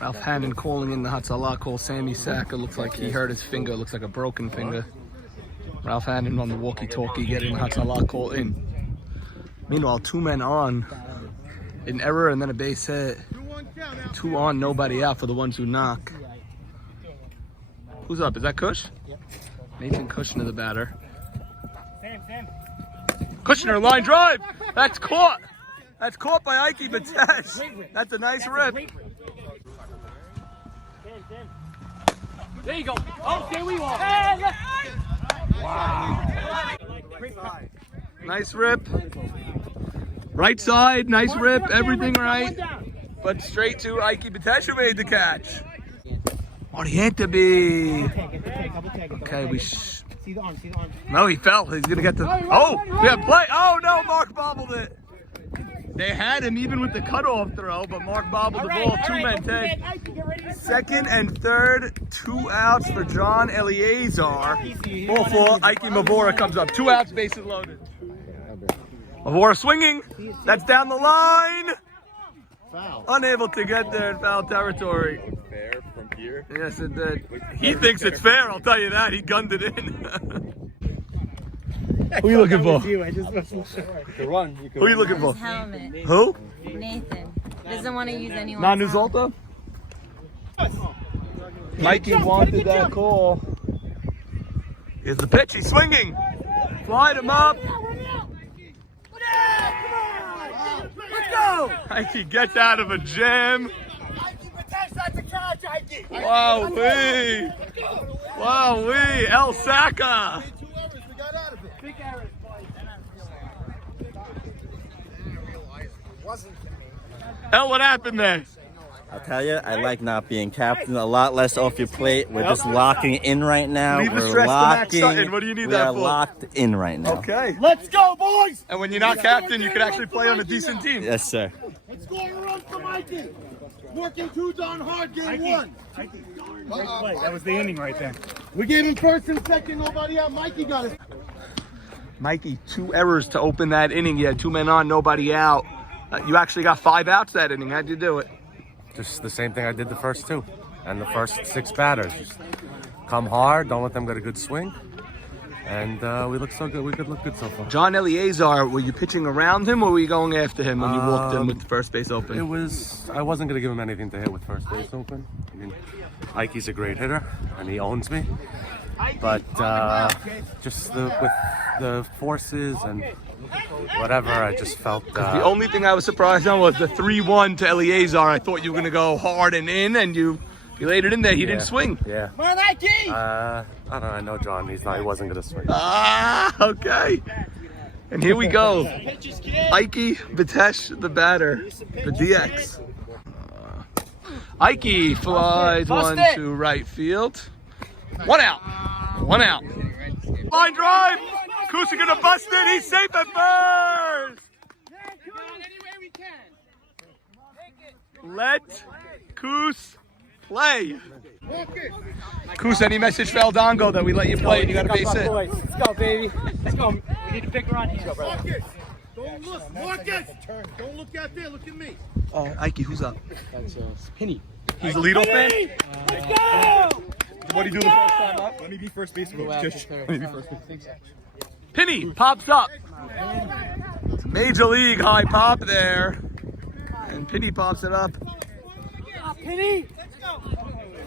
Ralph Hannon calling in the Hatzalah call. Sammy Saka looks like he hurt his finger. Looks like a broken finger. Ralph Hannon on the walkie-talkie getting the Hatzalah call in. Meanwhile, 2 men on. An error and then a base hit. 2 on, nobody out for the ones who knock. Who's up? Is that Kush? Yep. Nathan Kushner, the batter. Kushner, line drive! That's caught! That's caught by Mikey Batesh. That's a nice rip. There you go. Oh, there we are. Wow. Nice rip. Right side, nice rip, everything right. But straight to Mikey Batesh who made the catch. Oriente. Okay, See the arm, see the arm. No, he fell. He's gonna get the. Oh, we have play. Oh no, Mark bobbled it. They had him even with the cutoff throw, but Mark bobbled the ball. 2 men take. Second and third, 2 outs for John Eliezer. Ball for Ike Mavora comes up. 2 outs, bases loaded. Mavora swinging. That's down the line. Foul. Unable to get there in foul territory. Fair from here. Yes, it did. He thinks it's fair, I'll tell you that. He gunned it in. Who are you looking for? I just wasn't sure. The run. Who are you looking for? His helmet. Who? Nathan. Doesn't want to use anyone's Nanu helmet. Zolta? Mikey wanted that call. Here's the pitch. He's swinging. Flied him up. Let's go! Mikey gets out of a jam. Wow, wee. Wow, wee. El Saka. El, what happened there? I'll tell you, I like not being captain. A lot less off your plate. We're just locking in right now. Leave the We're stress to Max locking. Sutton. What do you need that We for? are locked in right now. Okay. Let's go, boys! And when you're not captain, you can actually play on a decent team. Yes, sir. Let's go a run for Mikey. Working too darn hard, game 1. Great play. That was the inning right there. We gave him first and second, nobody out. Mikey got it. Mikey, 2 errors to open that inning. You had 2 men on, nobody out. You actually got 5 outs that inning. How'd you do it? Just the same thing I did the first 2 and the first 6 batters. Just come hard, don't let them get a good swing. And we look so good. We could look good so far. John Eliezer, were you pitching around him or were you going after him when you walked in with the first base open? I wasn't going to give him anything to hit with first base open. I mean, Ikey's a great hitter and he owns me. But just with the forces and whatever, I just felt... the only thing I was surprised on was the 3-1 to Eliezer. I thought you were going to go hard and in, and you laid it in there. He didn't swing. Yeah. Come on, Mikey! I don't know. I know John. He wasn't going to swing. Okay. And here we go. Mikey Batesh, the batter, the DX. Mikey flies 1 to right field. 1 out. 1 out. Line drive. Kusa gonna bust it. He's safe at first. Let Kus play. Kus, any message for El Dongo that we let you play and you got a base hit? Let's go, baby. Let's go. We need to pick her on here. Don't look. Marcus! Don't look out there. Look at me. Oh, Ike, who's up? That's Penny. He's a leadoff man? Let's go! What do you do the first time up? Let me be first base coach. Let me be first base. Penny pops up. Major league high pop there. And Penny pops it up. Penny!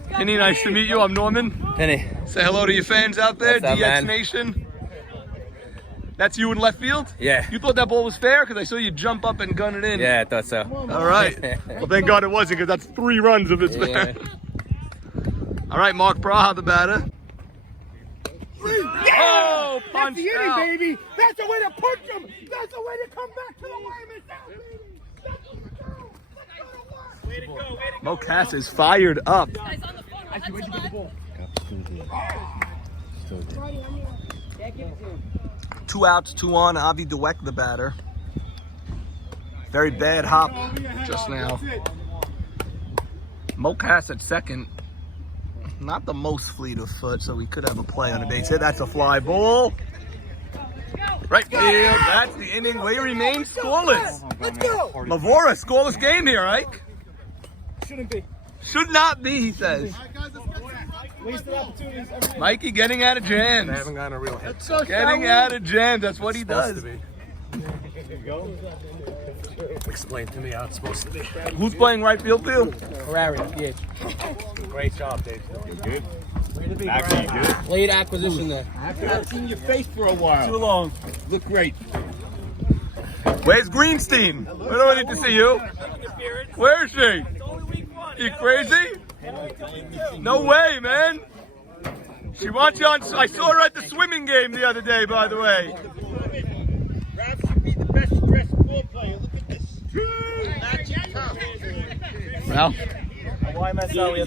Penny, nice to meet you. I'm Norman. Penny. Say hello to your fans out there, What's up, DX man? Nation. That's you in left field? Yeah. You thought that ball was fair? Because I saw you jump up and gun it in. Yeah, I thought so. All right. Well, thank God it wasn't, because that's 3 runs if it's fair. All right, Mark Braha, the batter. Oh, punch That's the out. inning, baby! That's the way to punch him! That's the way to come back to the Wyman's out, baby! Way to go! Mo Cass is fired up. Where'd you get the ball? 2 outs, 2 on. Avi Dweck, the batter. Very bad hop just now. Mo Cass at second. Not the most fleet of foot, so we could have a play on a base hit. That's a fly ball. Right field. That's the inning. We remain scoreless. Let's go! Mavora, scoreless game here, Ike. Shouldn't be. Should not be, he says. Mikey getting out of jams. I haven't gotten a real hit. Getting out of jams. That's what he does. Explain to me how it's supposed to be. Who's playing right field for you? Great job, Dave. Good. Actually, good. Late acquisition there. I've seen your face for a while. Too long. Look great. Where's Greenstein? Where do I need to see you? Where is she? You crazy? No way, man. She wants you on. I saw her at the swimming game the other day, by the way. Ralph should be the best dressed ball player. Look at this. Magic cup. Ralph,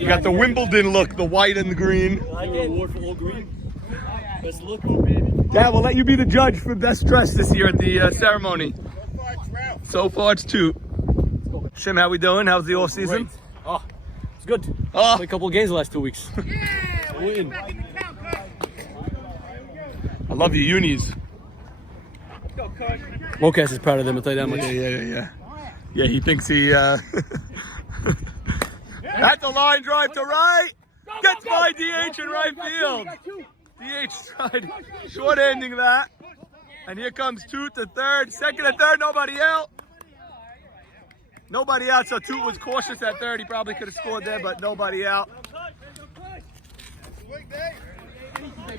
you got the Wimbledon look, the white and the green. Dad, we'll let you be the judge for best dress this year at the ceremony. So far, it's two. Shim, how we doing? How's the off season? Oh, it's good. Oh, A couple of games the last 2 weeks. I love the unis. Mocas is proud of them, I'll tell you that much. Yeah. Yeah, he thinks he. That's a line drive to right. Gets by DH in right field. DH tried short ending that. And here comes Toot to third. Second and third, nobody out. Nobody out, so Toot was cautious at third. He probably could have scored there, but nobody out.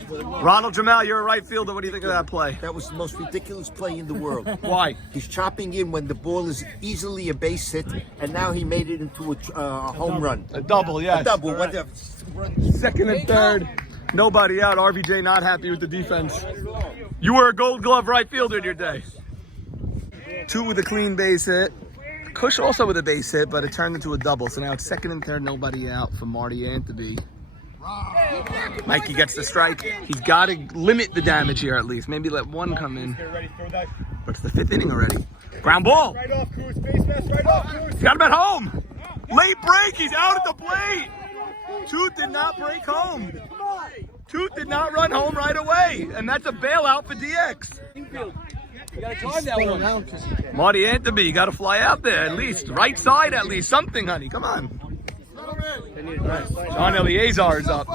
Ronald Jamal, you're a right fielder. What do you think of that play? That was the most ridiculous play in the world. Why? He's chopping in when the ball is easily a base hit, and now he made it into a home run. A double, yes. A double. What the? Second and third, nobody out. RVJ not happy with the defense. You were a Gold Glove right fielder in your day. Toot with a clean base hit. Cush also with a base hit, but it turned into a double. So now it's second and third, nobody out for Marty Anthony. Mikey gets the strike. He's got to limit the damage here at least. Maybe let one come in. But it's the fifth inning already. Ground ball. Right off, Cruz. Face mask right off, Cruz. He's got him at home. Late break. He's out at the plate. Toot did not break home. Toot did not run home right away. And that's a bailout for DX. You gotta drive that one. Marty Anthony, you got to fly out there at least. Right side at least. Something, honey. Come on. John Eleazar is up.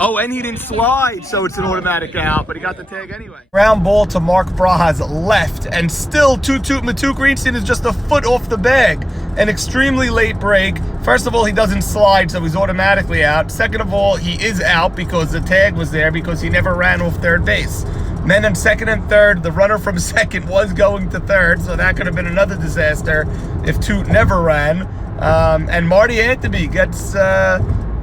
Oh, and he didn't slide, so it's an automatic out, but he got the tag anyway. Ground ball to Mark Braha's left, and still Toot Matuk Greenstein is just a foot off the bag. An extremely late break. First of all, he doesn't slide, so he's automatically out. Second of all, he is out because the tag was there because he never ran off third base. Then in second and third, the runner from second was going to third, so that could have been another disaster if Toot never ran. And Marty Anthony gets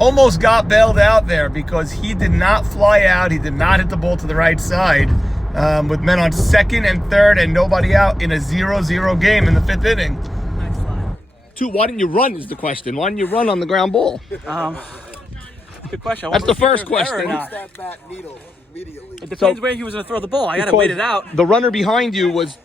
almost got bailed out there because he did not fly out. He did not hit the ball to the right side with men on second and third and nobody out in a 0-0 game in the fifth inning. Toot, why didn't you run is the question. Why didn't you run on the ground ball? Good question. That's the first question. It depends where he was going to throw the ball. I got to wait it out. The runner behind you was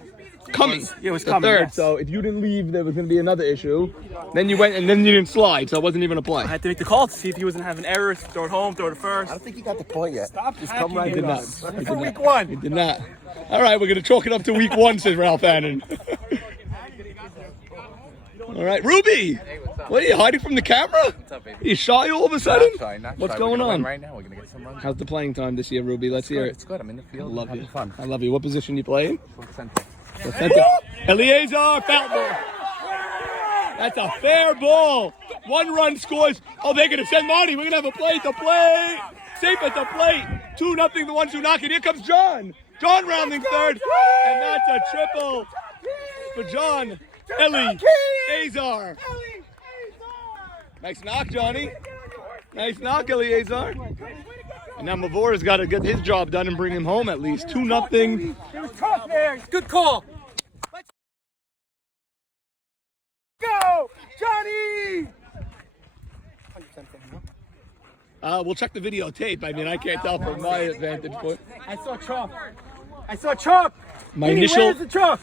coming. It was the coming, third. yes. So if you didn't leave, there was going to be another issue. Then you went and then you didn't slide, so it wasn't even a play. I had to make the call to see if he was going to have an error, throw it home, throw it first. I don't think he got the point yet. Stop just Come right, did not. He did week not. one. He did not. All right, we're going to chalk it up to week one, says Ralph Hannon. All right, Ruby. What are you hiding from the camera? What's up, baby? Are you shy all of a sudden? Not shy, not What's shy. going We're gonna on? win right now. We're gonna get some runs. How's the playing time this year, Ruby? Let's hear it. It's good. I'm in the field. I love having you. fun. I love you. What position you playing? Center. The center. Eleazar, foul ball. That's a fair ball. One run scores. Oh, they're going to send Marty. We're going to have a play at the plate. Safe at the plate. 2-0, the ones who knock it. Here comes John. John rounding third. And that's a triple for John. Eleazar. Nice knock, Johnny. Nice knock, Eleazar. And now Mavora's got to get his job done and bring him home at least. 2-0. Good call. Let's go, Johnny! We'll check the videotape. I mean, I can't tell from my vantage point. I saw chalk. I saw chalk. My Where's the chalk?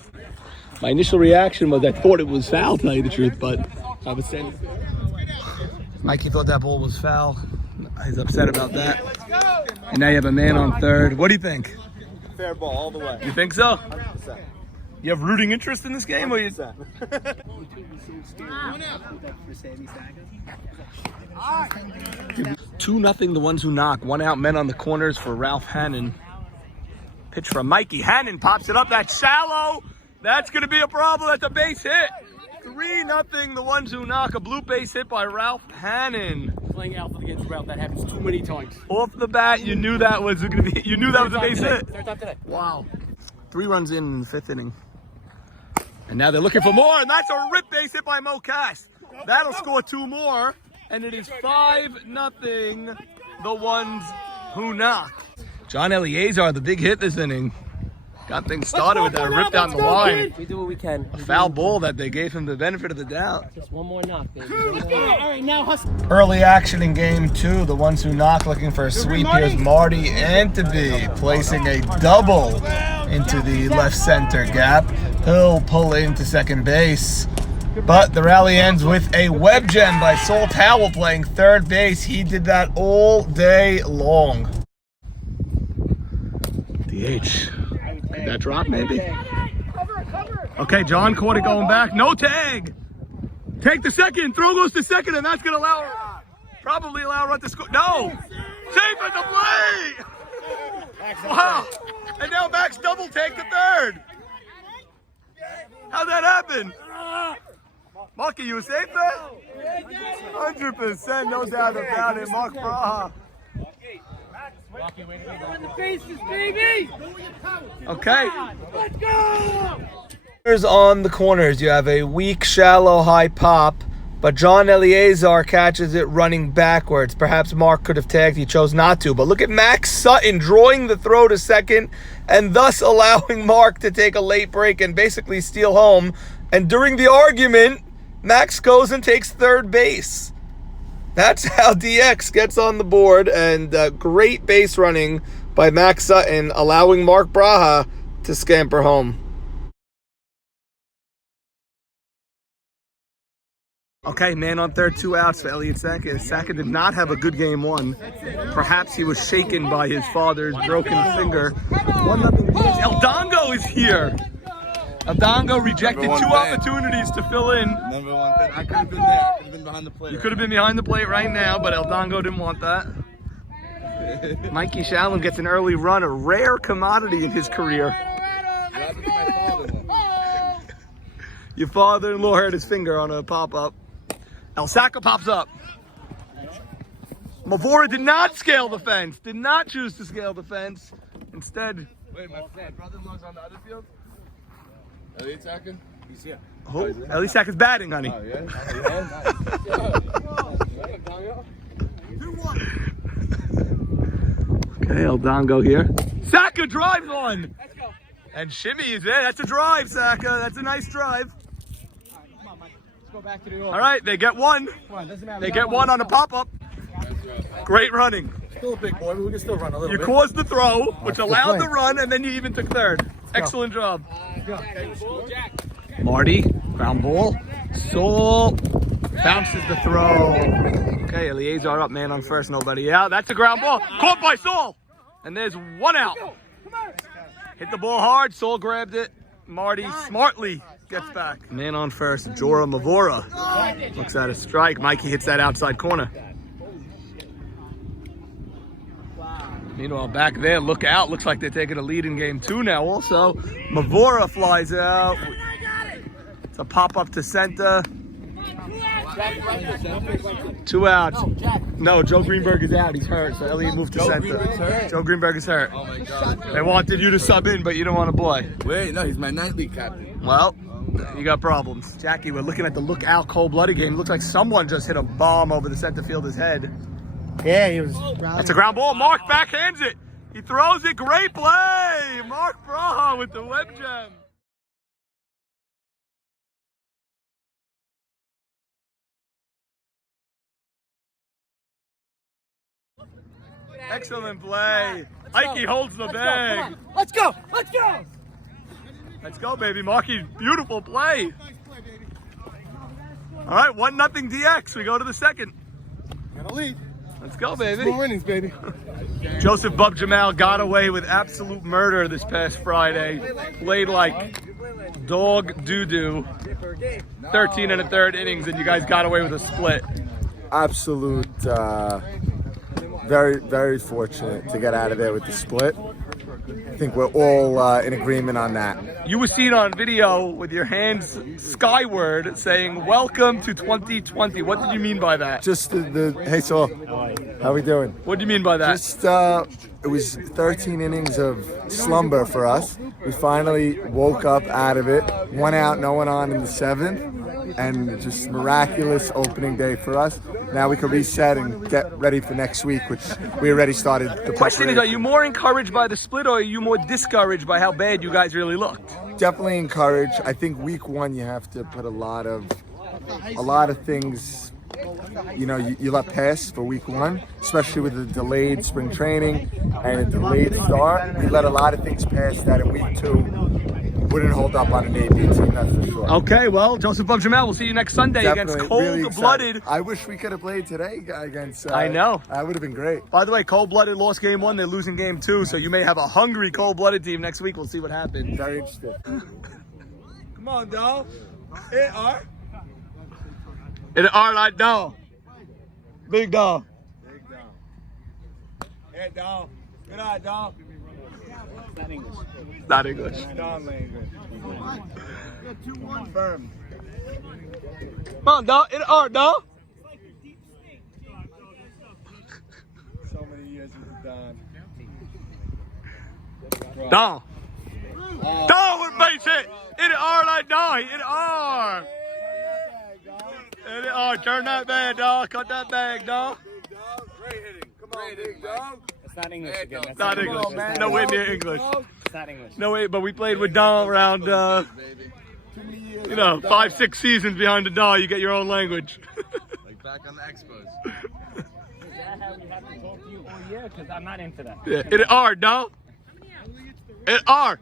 initial reaction was I thought it was foul, to tell you the truth, but I was saying. Mikey thought that ball was foul. He's upset about that. And now you have a man on third. What do you think? Fair ball all the way. You think so? 100%. You have rooting interest in this game, or you? 2-0, the ones who knock. 1 out, men on the corners for Ralph Hannon. Pitch from Mikey. Hannon pops it up. That's shallow. That's going to be a problem. That's a base hit. 3-0, the ones who knock. A blue base hit by Ralph Hannon. Playing alpha against Ralph, that happens too many times. Off the bat, you knew that was going to be. You knew that was a base hit. Third time today. Wow. 3 runs in the 5th inning. And now they're looking for more, and that's a rip base hit by Mo Cass. That'll score 2 more, and it is 5-0, the ones who knock. John Eliezer, the big hit this inning. Got things started with that rip down the line. We do what we can. A foul ball that they gave him the benefit of the doubt. Just one more knock, baby. All right, now hustle. Early action in game 2. The ones who knock looking for a sweep. Here's Marty Anteby placing a double into the left center gap. He'll pull into second base. But the rally ends with a web gem by Saul Tawil playing third base. He did that all day long. DH. Could that drop maybe? Okay, John caught it going back. No tag. Take the second. Throw goes to second, and that's going to probably allow a run to score. No. Safe at the play. Wow. And now Max double take to third. How'd that happen? Mikey, you were safe there? 100%, no doubt about it. Mark Braha. On the bases, baby! Okay. Let's go! Here's on the corners. You have a weak, shallow, high pop, but John Eliezer catches it running backwards. Perhaps Mark could have tagged. He chose not to. But look at Max Sutton drawing the throw to second and thus allowing Mark to take a late break and basically steal home. And during the argument, Max goes and takes third base. That's how DX gets on the board, and great base running by Max Sutton, allowing Mark Braha to scamper home. Okay, man on third, 2 outs for Elliot Saka. Saka did not have a good game 1. Perhaps he was shaken by his father's broken finger. 1-0. El Dongo is here. El Dongo rejected 2 opportunities to fill in. Number 1 thing. I could have been there. I could have been behind the plate. You could have been behind the plate right now, but El Dongo didn't want that. Mikey Shalom gets an early run, a rare commodity in his career. Your father-in-law hurt his finger on a pop-up. El Saka pops up. Mavora did not scale the fence. Did not choose to scale the fence. Instead... Wait, my brother-in-law's on the other field? Elliot Saka? He's here. Who? Elliot Saka's batting, honey. Oh, yeah? Okay, El Dongo here. Saka drives one. Let's go. And Shimmy is there. That's a drive, Saka. That's a nice drive. Come on, Mike. Let's go back to the office. All right, they get one. Come on, doesn't matter. They get one on a pop-up. Great running. Still a big boy, but we can still run a little You bit. caused the throw, which allowed the run, and then you even took third. Excellent job. Marty, ground ball. Saul bounces the throw. Okay, Eliezer up, man on first, nobody out. That's a ground ball. Caught by Saul. And there's 1 out. Hit the ball hard. Saul grabbed it. Marty smartly gets back. Man on first, Jorah Mavora. Looks at a strike. Mikey hits that outside corner. Meanwhile, back there, look out. Looks like they're taking a lead in game 2 now also. Mavora flies out. It's a pop-up to center. 2 outs. No, Joe Greenberg is out. He's hurt, so Elliot moved to center. Joe Greenberg is hurt. Oh my God. They wanted you to sub in, but you don't want to play. Wait, no, he's my nightly captain. Well, you got problems. Jackie, we're looking at the look-out cold-blooded game. Looks like someone just hit a bomb over the center fielder's head. Yeah, he was. That's a ground ball. Mark backhands it. He throws it. Great play. Mark Braha with the web gem. Excellent play. Mikey holds the bag. Let's go! Let's go! Let's go, baby. Marky, beautiful play. All right, 1-0 DX. We go to the second. Got a lead. Let's go, baby. 4 innings, baby. Joseph Bub Jamal got away with absolute murder this past Friday. Played like dog doo-doo. 13 and a third innings, and you guys got away with a split. Absolute, very, very fortunate to get out of there with the split. I think we're all in agreement on that. You were seen on video with your hands skyward saying, "Welcome to 2020." What did you mean by that? Just hey Saul, how we doing? What do you mean by that? Just, it was 13 innings of slumber for us. We finally woke up out of it, 1 out, no one on in the 7th, and just miraculous opening day for us. Now we can reset and get ready for next week, which we already started the Question is, are you more encouraged by the split, or are you more discouraged by how bad you guys really looked? Definitely encouraged. I think week 1 you have to put a lot of things, you let pass for week 1, especially with the delayed spring training and a delayed start. We let a lot of things pass that in week 2 wouldn't hold up on an AB team, that's for sure. Okay, well, Joseph Jamel, we'll see you next Sunday against cold-blooded. Really, I wish we could have played today against. I know. That would have been great. By the way, cold-blooded lost game 1. They're losing game 2, so you may have a hungry cold-blooded team next week. We'll see what happens. Very interesting. Come on, dog. Hey, R. It are like dog. Big dog. Big dog. Hey, dog. Good night, dog. Not English. Not English. Dog language. 2-1 firm. Come on, dog. It are dog. So many years with the Don. Dog. Dog with base hit. It are like dog. It are. It are. Turn that bag, dog. Cut that bag, dog. Great hitting. Come on, big dog. It's not English again. That's Not English. man. Nowhere near English. It's not English. No way, but we played with Don around, 5-6 seasons behind the Don. You get your own language. Like back on the Expos. Is that how we have to talk to you all year? Because I'm not into that. Yeah, it are, Don. It are.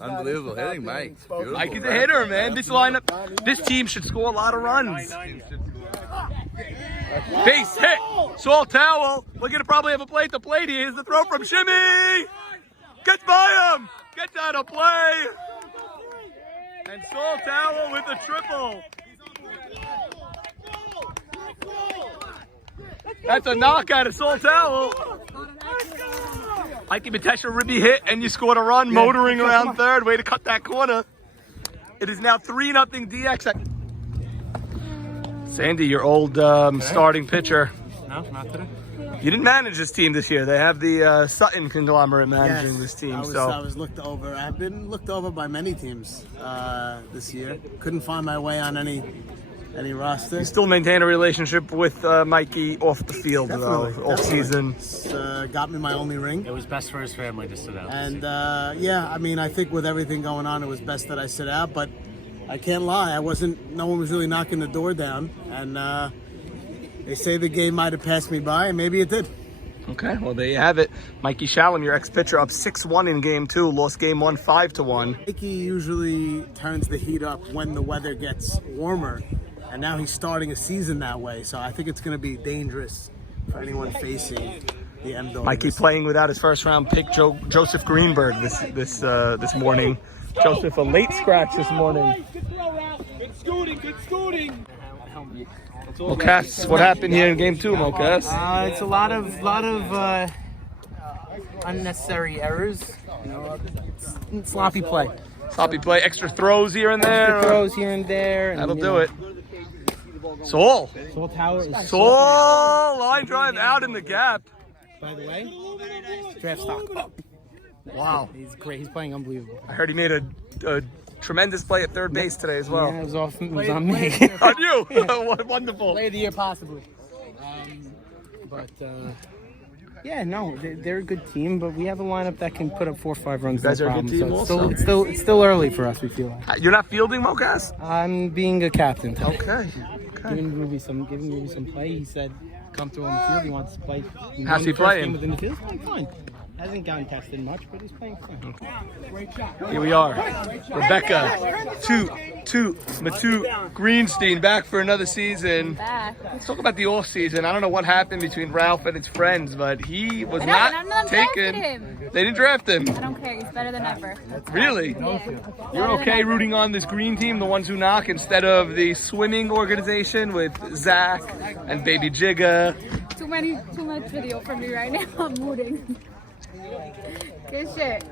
Unbelievable hitting, Mike. Mike is a hitter, man. This lineup, this team should score a lot of runs. Base hit. Saul Tawil. We're going to probably have a play at the plate here. Here's the throw from Shimmy. Gets by him. Gets out of play. And Saul Tawil with a triple. That's a knockout of Saul Tawil. Mikey Matesha ribby hit, and you scored a run motoring around third. Way to cut that corner. It is now 3-0 DX. Sandy, your old starting pitcher. No, not today. You didn't manage this team this year. They have the Sutton conglomerate managing this team. I was looked over. I've been looked over by many teams this year. Couldn't find my way on any roster. You still maintain a relationship with Mikey off the field, off season. Got me my only ring. It was best for his family to sit out. And I think with everything going on, it was best that I sit out. But I can't lie, no one was really knocking the door down. And they say the game might have passed me by, and maybe it did. Okay, well, there you have it. Mikey Shalom, your ex-pitcher, up 6-1 in game 2. Lost game 1, 5-1. Mikey usually turns the heat up when the weather gets warmer. And now he's starting a season that way, so I think it's going to be dangerous for anyone facing the M-Dog. Mikey playing without his first-round pick, Joseph Greenberg, this morning. Joseph, a late scratch this morning. Good throw, Ralph. Good scooting, good scooting. Mocas, what happened here in game 2, Mocas? It's a lot of unnecessary errors. Sloppy play. Sloppy play, extra throws here and there. Extra throws here and there. And, that'll do it. Saul Tower is Saul, line drive out in the gap. By the way, draft stock. Wow. He's great. He's playing unbelievable. I heard he made a tremendous play at third base today as well. Yeah, it was on me. On you? Wonderful. Play of the year, possibly. They're a good team, but we have a lineup that can put up 4 or 5 runs. You guys no are a problem. good team also. It's still early for us. We feel like. You're not fielding, Mocas? I'm being a captain today. Okay. Giving Ruby some play. He said, "Come through on the field. He wants to play." How's he playing? Within the field. Fine. Hasn't gotten tested much, but he's playing fine. Here we are. Rebecca, Matu Greenstein back for another season. Back. Let's talk about the off season. I don't know what happened between Ralph and his friends, but he was None of them not drafted taken. him. They didn't draft him. I don't care. He's better than ever. Really? Yeah. You're okay rooting on this green team, the ones who knock, instead of the swimming organization with Zach and Baby Jigga? Too much video for me right now. I'm mooting. Good shit.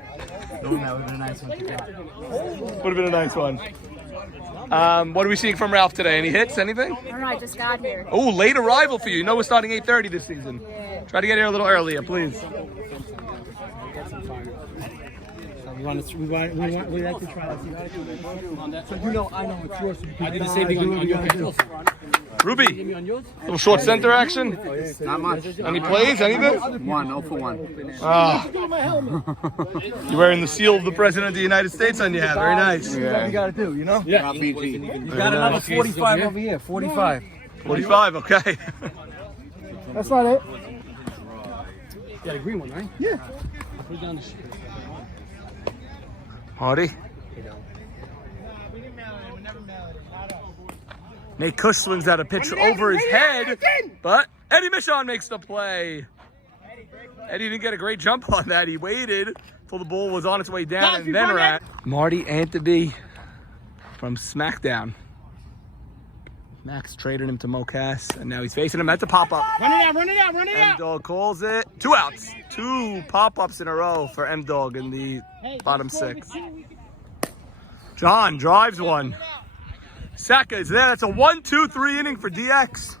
Would have been a nice one. What are we seeing from Ralph today? Any hits? Anything? I don't know. I just got here. Oh, late arrival for you. You know we're starting 8:30 this season. Yeah. Try to get here a little earlier, please. We like to try that. So you know, I know it's yours. I did the same thing on yours. Ruby, little short center action. Not much. Any plays? Anything? 1, 0 for 1. You're wearing the seal of the President of the United States on your hat. Very nice. Yeah. You got to do, you know? Yeah. You got another 45 over here. 45. 45, okay. That's not it. You got a green one, right? Yeah. Put it down the street. Hardy. Nate Kush swings out a pitch over his head, but Eddie Michon makes the play. Eddie didn't get a great jump on that. He waited till the ball was on its way down and then ran. Marty Anteby from SmackDown. Max traded him to Mocas, and now he's facing him. That's a pop-up. Run it out. M-Dog calls it. 2 outs. 2 pop-ups in a row for M-Dog in the bottom 6. John drives one. Saka is there. That's a 1-2-3 inning for DX.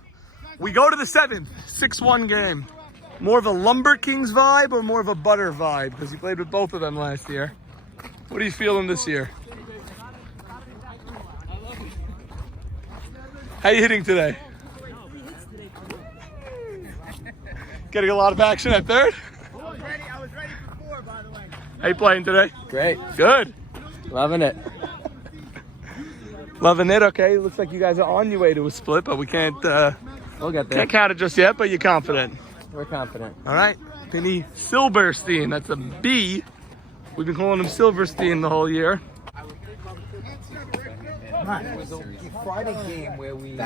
We go to the 7th. 6-1 game. More of a Lumber Kings vibe or more of a Butter vibe? Because he played with both of them last year. What are you feeling this year? How you hitting today? Getting a lot of action at third? I was ready for 4, by the way. How you playing today? Great. Good. Loving it. Loving it. Okay. Looks like you guys are on your way to a split, but we can't We'll get there. can't count it just yet, but you're confident. We're confident. All right. Penny Silverstein. That's a B. We've been calling him Silverstein the whole year. It was the Friday game where we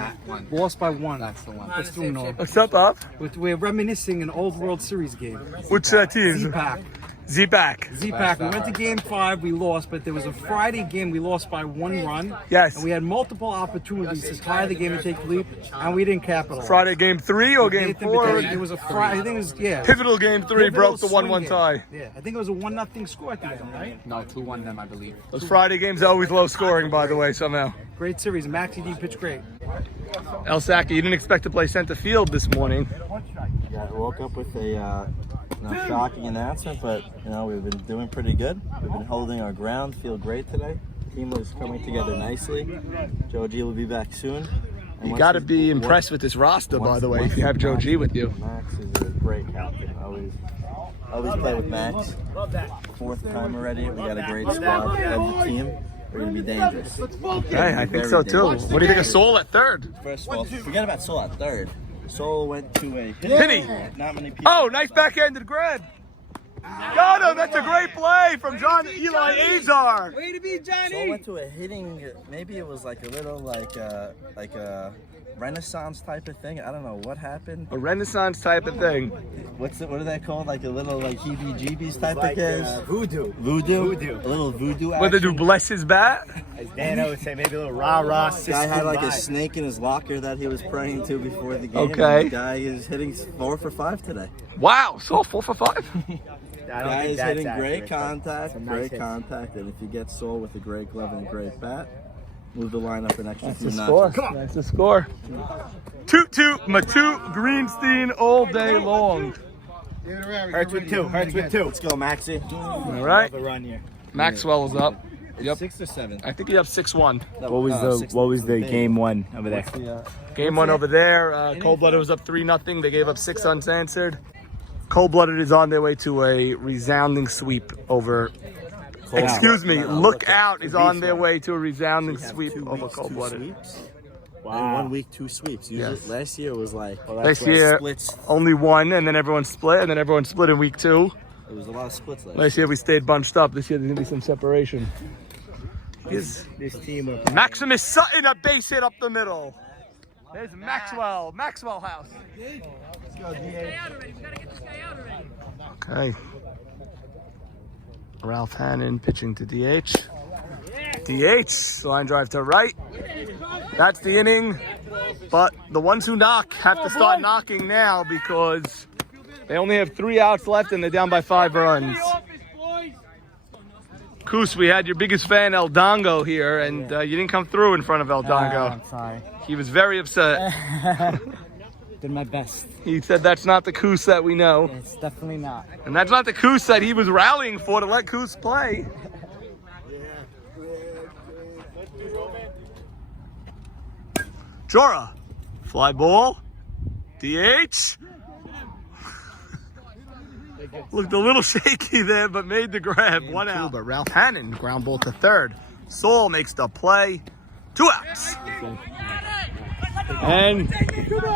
lost by 1. That's the one. Let's do it all. What's up, Bob? We're reminiscing an old World Series game. Which team? Z-Pack. Z-Pack. Z-Pack. We went to game 5, we lost, but there was a Friday game we lost by 1 run. Yes. And we had multiple opportunities to tie the game and take the lead, and we didn't capitalize. Friday game 3 or game 4? It was a Friday. I think it was Pivotal game 3 broke the 1-1 game. tie. Yeah, I think it was a 1-0 score at the end, right? No, 2-1 them, I believe. Those Friday games are always low scoring, by the way, somehow. Great series. Maxi D pitched great. El Saki, you didn't expect to play center field this morning. Yeah, I woke up with a shocking announcement, but we've been doing pretty good. We've been holding our ground, feel great today. Team is coming together nicely. Joe G will be back soon. And You got to be impressed with this roster, by the way, if you have Joe G with you. Max is a great captain. Always play with Max. 4th time already. We got a great squad as a team. We're going to be dangerous. Hey, I think so too. What do you think of Saul at third? First of all, forget about Saul at third. Saul went to a Penny. Not many people. Oh, nice backhanded grab. Got him. That's a great play from John Eli Azar. Way to be, Johnny! Saul went to a hitting. Maybe it was like a little like a Renaissance type of thing. I don't know what happened. A Renaissance type of thing. What are they called? Like a little like heebie-jeebies type of case? Voodoo. Voodoo. A little voodoo action. What they do? Bless his bat. As Dano would say, maybe a little rah-rah. Guy had like a snake in his locker that he was praying to before the game. Okay. And the guy is hitting 4 for 5 today. Wow, Saul 4 for 5. Guy is hitting great contact, and if you get Saul with a great glove and a great bat, move the lineup an extra few notches. That's the score. 2-2, Matu Greenstein all day long. Hurts with 2. Let's go, Maxie. All right. The run here. Maxwell is up. Yep. 6 or 7. I think he's up 6-1. What was the game 1 over there? Game 1 over there. Cold-Blooded was up 3-0. They gave up 6 unanswered. Cold-Blooded is on their way to a resounding sweep over. Excuse me. Lookout is on their way to a resounding sweep over Cold-Blooded. Wow. In 1 week, 2 sweeps. Usually, last year was like Last year, splits. only 1, and then everyone split, and then everyone split in week 2. There was a lot of splits last Last year we stayed bunched up. This year there's gonna be some separation. Here's This team. Maximus Sutton, a base hit up the middle. There's Maxwell House. Okay. Ralph Hannon pitching to DH. DH, line drive to right. That's the inning. But the ones who knock have to start knocking now because they only have 3 outs left and they're down by 5 runs. Coos, we had your biggest fan, El Dongo, here, and you didn't come through in front of El Dongo. I'm sorry. He was very upset. Did my best. He said that's not the Coos that we know. It's definitely not. And that's not the Coos that he was rallying for to let Coos play. Jora, fly ball, DH. Looked a little shaky there, but made the grab. 1 out. But Ralph Hannon, ground ball to third. Saul makes the play. 2 outs. And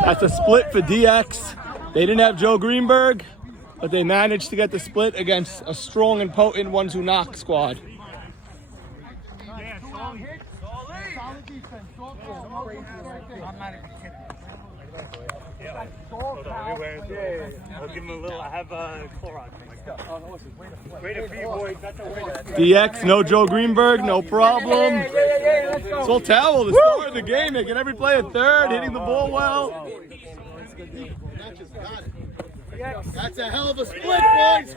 that's a split for DX. They didn't have Joe Greenberg, but they managed to get the split against a strong and potent ones who knock squad. I'll give him a little. I have Clorox. Wait for you, boys. That's a win. DX, no Joe Greenberg, no problem. Saul Tawil, the star of the game, making every play at third, hitting the ball well. That's a hell of a split, boys.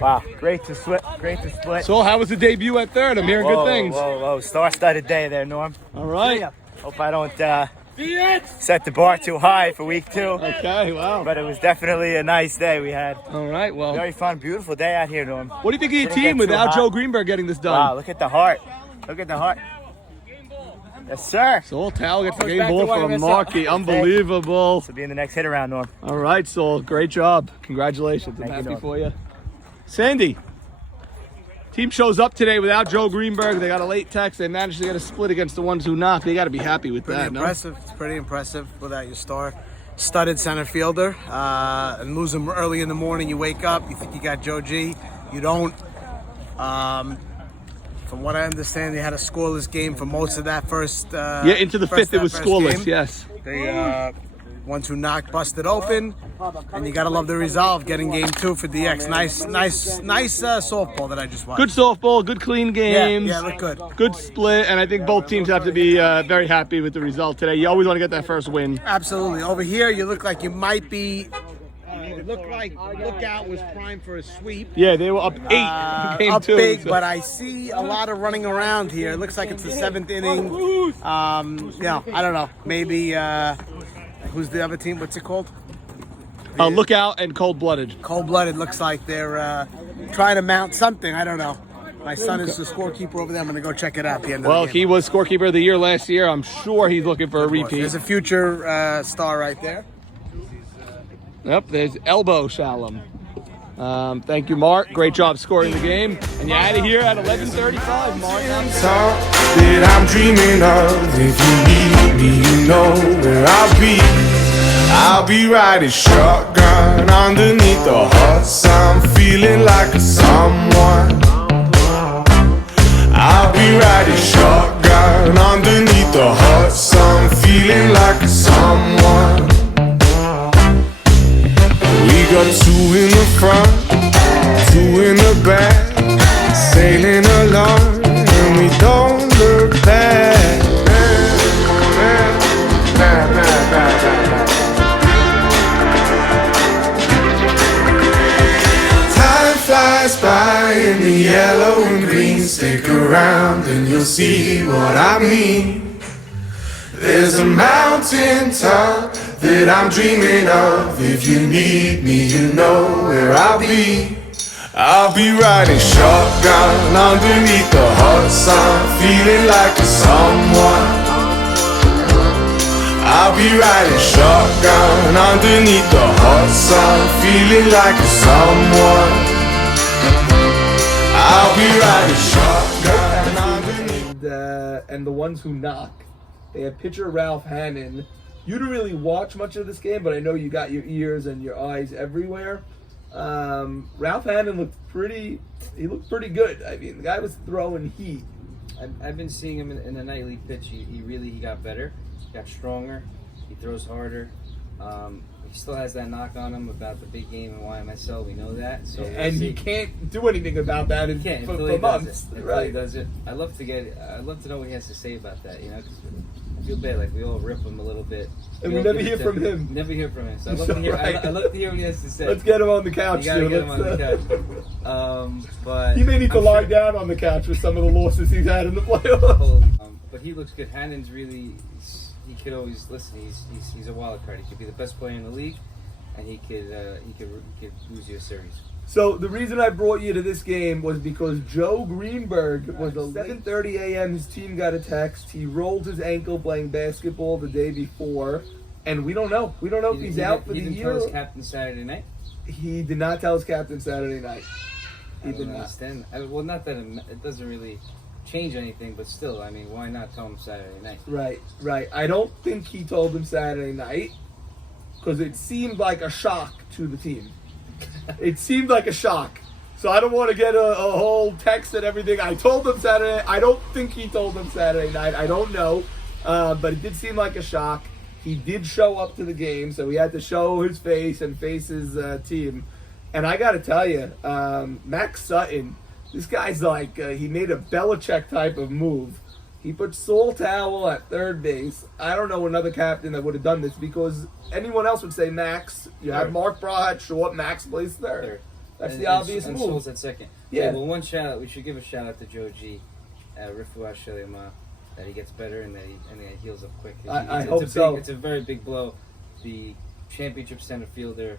Wow, great to split. Great to split. Saul, how was the debut at third? I'm hearing good things. Whoa. Star-studded day there, Norm. All right. Hope I don't set the bar too high for week 2. Okay, wow. But it was definitely a nice day we had. All right, well. Very fun, beautiful day out here, Norm. What do you think of your Didn't team get too without hot. Joe Greenberg getting this done? Wow, look at the heart. Look at the heart. Yes, sir. Saul Tawil gets the game ball from Mikey. Unbelievable. This will be in the next hit around, Norm. All right, Saul. Great job. Congratulations. I'm happy for you. Sandy. Team shows up today without Joe Greenberg. They got a late text. They managed to get a split against the ones who knocked. They got to be happy with that, Impressive. It's pretty impressive without your star-studded center fielder. And lose him early in the morning. You wake up, you think you got Joe G. You don't. From what I understand, they had a scoreless game for most of that first. Into the fifth, it was scoreless. Game. Yes. They ones who knocked busted open, and you gotta love the resolve getting game 2 for DX. Nice softball that I just watched. Good softball, good clean games. Yeah, look good. Good split, and I think both teams have to be very happy with the result today. You always want to get that first win. Absolutely. Over here, you look like you might be. It looked like Lookout was primed for a sweep. Yeah, they were up 8 game up 2. big, but I see a lot of running around here. It looks like it's the 7th inning. I don't know. Maybe who's the other team? What's it called? Lookout and Cold-Blooded. Cold-Blooded looks like they're trying to mount something. I don't know. My son is the scorekeeper over there. I'm going to go check it out at the end of the game. He was scorekeeper of the year last year. I'm sure he's looking for a repeat. There's a future star right there. Yep, there's Elbow Shalom. Thank you, Mark. Great job scoring the game. And you're out of here at 11:35, Mark. That I'm dreaming of. If you need me, you know where I'll be. I'll be riding shotgun underneath the hot sun, feeling like a someone. I'll be riding shotgun underneath the hot sun, feeling like a someone. We got 2 in the front, 2 in the back, sailing along, and we don't look back. Time flies by in the yellow and green. Stick around and you'll see what I mean. There's a mountain top that I'm dreaming of. If you need me, you know where I'll be. I'll be riding shotgun underneath the hot sun, feeling like a someone. I'll be riding shotgun underneath the hot sun, feeling like a someone. I'll be riding shotgun underneath. And the ones who knock, they have pitcher Ralph Hannon You didn't really watch much of this game, but I know you got your ears and your eyes everywhere. Ralph Hannon looked pretty good. I mean, the guy was throwing heat. I've been seeing him in the nightly pitch. He got better, got stronger. He throws harder. He still has that knock on him about the big game and YMSL. We know that. So he can't do anything about that for months. Right. Does it. I'd love to know what he has to say about that. You know, 'cause I feel bad. Like we all rip him a little bit. And we never hear from him. Never hear from him. So I'd love to hear. I'd love to hear what he has to say. Let's get him on the couch. You gotta get him on the couch. But he may need to lie down on the couch with some of the losses he's had in the playoffs. But he looks good. Hannon's really. He could always listen. He's a wild card. He could be the best player in the league, and he could lose you a series. So the reason I brought you to this game was because Joe Greenberg was 7:30 a.m. His team got a text. He rolled his ankle playing basketball the day before, and we don't know. We don't know if he's out for the year. He didn't tell his captain Saturday night. He did not tell his captain Saturday night. He did not. Well, not that it doesn't really change anything, but still, I mean, why not tell him Saturday night? Right. I don't think he told him Saturday night because it seemed like a shock to the team. It seemed like a shock. So I don't want to get a whole text and everything. I told him Saturday. I don't think he told him Saturday night. I don't know. But it did seem like a shock. He did show up to the game, so he had to show his face and face his team. And I got to tell you, Max Sutton, this guy's like, he made a Belichick type of move. He put Saul Tawil at third base. I don't know another captain that would have done this because anyone else would say Max. You have Mark Bratt short, Max plays third. That's the obvious move. And Saul's at second. Yeah. Well, one shout out. We should give a shout out to Joe G. Refuah Shalom, that he gets better and that he heals up quick. I hope so. It's a very big blow. The championship center fielder.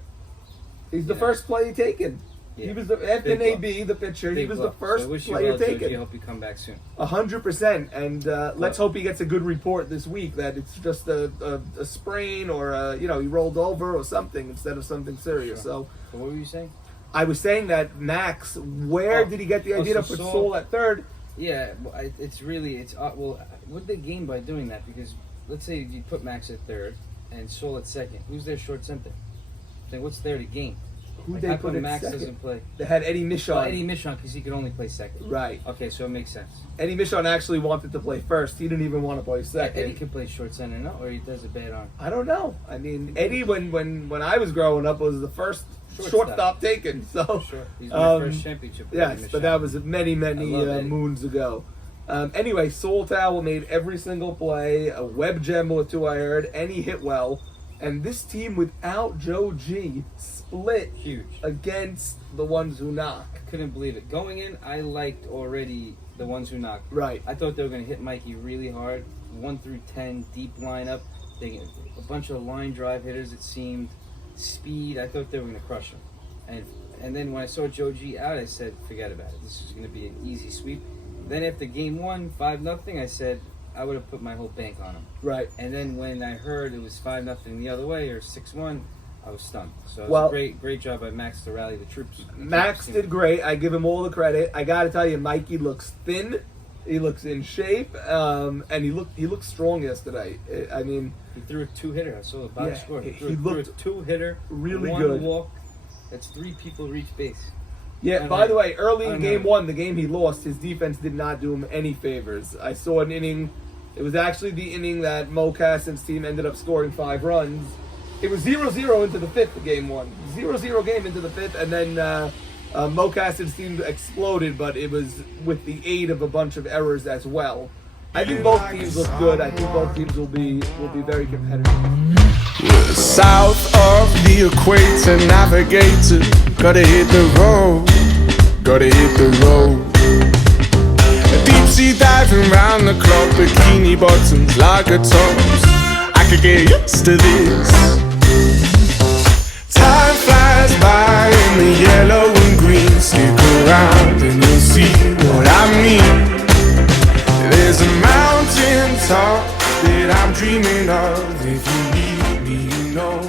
He's the first player taken. Yeah. He was after AB, the pitcher. He was the first player taken. I hope you come back soon. 100%, and let's hope he gets a good report this week that it's just a sprain or he rolled over or something instead of something serious. Sure. So what were you saying? I was saying that Max, where did he get the idea to put Saul at third? Yeah, it's what did they gain by doing that? Because let's say you put Max at third and Saul at second. Who's their short center? Like, what's there to gain? Who they put at Max second? Doesn't play? They had Eddie Michon. Well, Eddie Michon, because he could only play second. Right. Okay, so it makes sense. Eddie Michon actually wanted to play first. He didn't even want to play second. Eddie could play short center, no? Or he does a bad arm? I don't know. I mean, Eddie, when I was growing up, was the first shortstop taken. So sure. He's my first championship. Yes, but that was many moons ago. Anyway, Saul Tawil made every single play, a web gem or two I heard, and he hit well. And this team without Joe G split huge against the ones who knock. Couldn't believe it. Going in, I liked already the ones who knock. Right. I thought they were going to hit Mikey really hard. 1 through 10, deep lineup. A bunch of line drive hitters, it seemed. Speed. I thought they were going to crush him. And then when I saw Joe G out, I said, forget about it. This is going to be an easy sweep. Then after game 1, 5-0, I said, I would have put my whole bank on him. Right. And then when I heard it was 5-0 the other way or 6-1, I was stunned. So it was a great job by Max to rally the troops. Max did great. I give him all the credit. I got to tell you, Mikey looks thin. He looks in shape, and he looked strong yesterday. I mean, he threw a 2-hitter. I saw the box score. He looked a 2-hitter, really 1 good. Walk. That's 3 people reach base. Yeah, by the way, early in game 1, the game he lost, his defense did not do him any favors. I saw an inning. It was actually the inning that Mo Cassin's team ended up scoring 5 runs. It was 0-0 into the 5th of game 1. 0-0 game into the 5th, and then Mo Cassin's team exploded, but it was with the aid of a bunch of errors as well. I think both teams look good. I think both teams will be very competitive. South of the equator, navigator, gotta hit the road, gotta hit the road. Deep sea diving round the clock, bikini bottoms, lager tops. I could get used to this. Time flies by in the yellow and green. Stick around and you'll see what I mean. There's a mountain top that I'm dreaming of. If you need me, you know